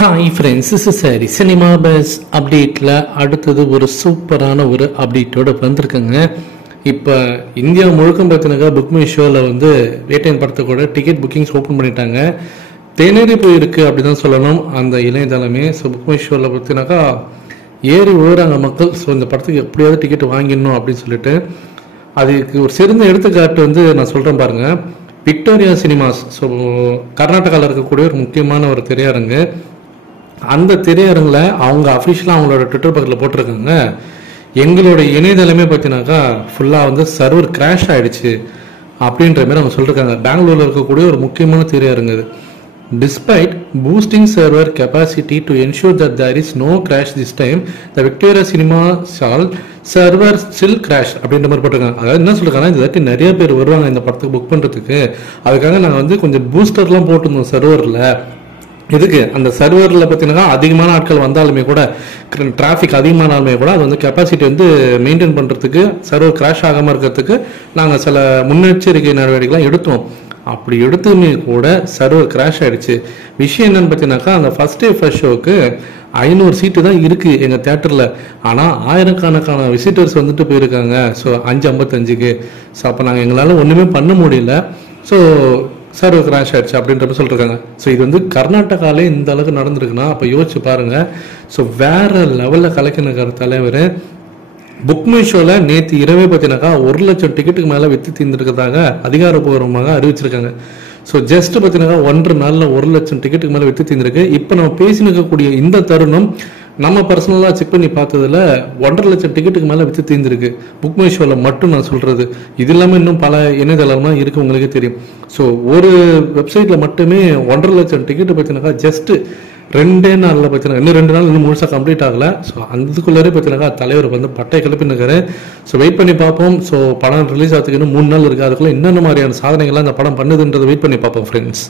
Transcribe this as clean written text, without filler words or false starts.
Hi friends, this is சரி cinema bus அப்டேட்டில் அடுத்தது ஒரு சூப்பரான ஒரு அப்டேட்டோடு வந்திருக்குங்க. இப்போ இந்தியா முழுக்க பார்த்தினாக்கா புக் மை ஷோவில் வந்து வேட்டையன் படத்துக்கூட டிக்கெட் புக்கிங்ஸ் ஓப்பன் பண்ணிட்டாங்க. தேனேறி போயிருக்கு அப்படி தான் சொல்லணும் அந்த இணையதளமே. ஸோ புக் மை ஷோவில் பார்த்தினாக்கா ஏறி ஓடுறாங்க மக்கள். ஸோ இந்த படத்துக்கு எப்படியாவது டிக்கெட் வாங்கிடணும் அப்படின்னு சொல்லிட்டு அதுக்கு ஒரு சிறந்த எடுத்துக்காட்டு வந்து நான் சொல்கிறேன் பாருங்கள். விக்டோரியா சினிமாஸ், ஸோ கர்நாடகாவில் இருக்கக்கூடிய ஒரு முக்கியமான ஒரு திரையரங்கு. அந்த திரையரங்கில் அவங்க அஃபிஷியலாக அவங்களோட ட்விட்டர் பக்கத்தில் போட்டிருக்காங்க, எங்களோட இணையதளமே பார்த்தீங்கன்னாக்கா ஃபுல்லாக வந்து சர்வர் கிராஷ் ஆகிடுச்சு அப்படின்ற மாதிரி அவங்க சொல்லியிருக்காங்க. பெங்களூரில் இருக்கக்கூடிய ஒரு முக்கியமான திரையரங்கு இது. Despite boosting server capacity to ensure that there is no crash this time, the Victoria Cinema Hall server still crash அப்படின்ற மாதிரி போட்டிருக்காங்க. அதாவது என்ன சொல்லிருக்காங்கன்னா, இந்த தாட்டி நிறைய பேர் வருவாங்க இந்த படத்துக்கு புக் பண்ணுறதுக்கு, அதுக்காக நாங்கள் வந்து கொஞ்சம் பூஸ்டர்லாம் போட்டிருந்தோம் சர்வரில். இதுக்கு அந்த சர்வரில் பார்த்தீங்கன்னா அதிகமான ஆட்கள் வந்தாலுமே கூட, டிராஃபிக் அதிகமானாலுமே கூட அது வந்து கெப்பாசிட்டி வந்து மெயின்டைன் பண்ணுறதுக்கு, சர்வர் கிராஷ் ஆகாமல் இருக்கிறதுக்கு நாங்கள் சில முன்னெச்சரிக்கை நடவடிக்கைலாம் எடுத்தோம். அப்படி எடுத்துமே கூட சர்வர் கிராஷ் ஆகிடுச்சு. விஷயம் என்னன்னு பார்த்தீங்கன்னாக்கா, அந்த ஃபர்ஸ்ட் டே ஃபர்ஸ்ட் ஷோவுக்கு 500 சீட்டு தான் இருக்குது எங்கள் தேட்டரில். ஆனால் ஆயிரக்கணக்கான விசிட்டர்ஸ் வந்துட்டு போயிருக்காங்க. ஸோ 5:55க்கு. ஸோ அப்போ நாங்கள் எங்களால் ஒன்றுமே பண்ண முடியல. ஸோ சர்வர் கிராஷ் ஆயிடுச்சு அப்படின்ற சொல்லியிருக்காங்க. ஸோ இது வந்து கர்நாடகாலே இந்த அளவுக்கு நடந்திருக்குன்னா அப்போ யோசிச்சு பாருங்கள். ஸோ வேற லெவலில் கலக்கினுக்கிற தலைவர். புக் மை ஷோவில் நேற்று இரவே பார்த்தீங்கன்னாக்கா 1 லட்சம் டிக்கெட்டுக்கு மேலே விற்று தீர்ந்துருக்கிறதாக அதிகாரப்பூர்வமாக அறிவிச்சிருக்காங்க. ஸோ ஜஸ்ட் பார்த்தீங்கன்னாக்கா 1 நாளில் 1 லட்சம் டிக்கெட்டுக்கு மேலே விற்று தீர்ந்துருக்கு. இப்போ நம்ம பேசினுக்கக்கூடிய இந்த தருணம் நம்ம பர்சனலாக செக் பண்ணி பார்த்ததுல 1.5 லட்சம் டிக்கெட்டுக்கு மேலே விற்று தீர்ந்துருக்கு புக் மை ஷோவில் மட்டும் நான் சொல்கிறது. இது இல்லாமல் இன்னும் பல இணையதளமாக இருக்குது, உங்களுக்கே தெரியும். ஸோ ஒரு வெப்சைட்டில் மட்டுமே 1.5 லட்சம் டிக்கெட்டு பார்த்தீங்கன்னாக்கா ஜஸ்ட்டு 2 நாளில் பார்த்தீங்கன்னா, இன்னும் 2 நாள் இன்னும் முழுசாக கம்ப்ளீட் ஆகலை. ஸோ அதுக்குள்ளே பார்த்தீங்கன்னாக்கா தலைவர் வந்து பட்டை கிளப்பினுக்காரு. ஸோ வெயிட் பண்ணி பார்ப்போம். ஸோ படம் ரிலீஸ் ஆகிறதுக்கு இன்னும் 3 நாள் இருக்குது. அதுக்குள்ளே என்னென்ன மாதிரியான சாதனைகள்லாம் அந்த படம் பண்ணுதுன்றதை வெயிட் பண்ணி பார்ப்போம் ஃப்ரெண்ட்ஸ்.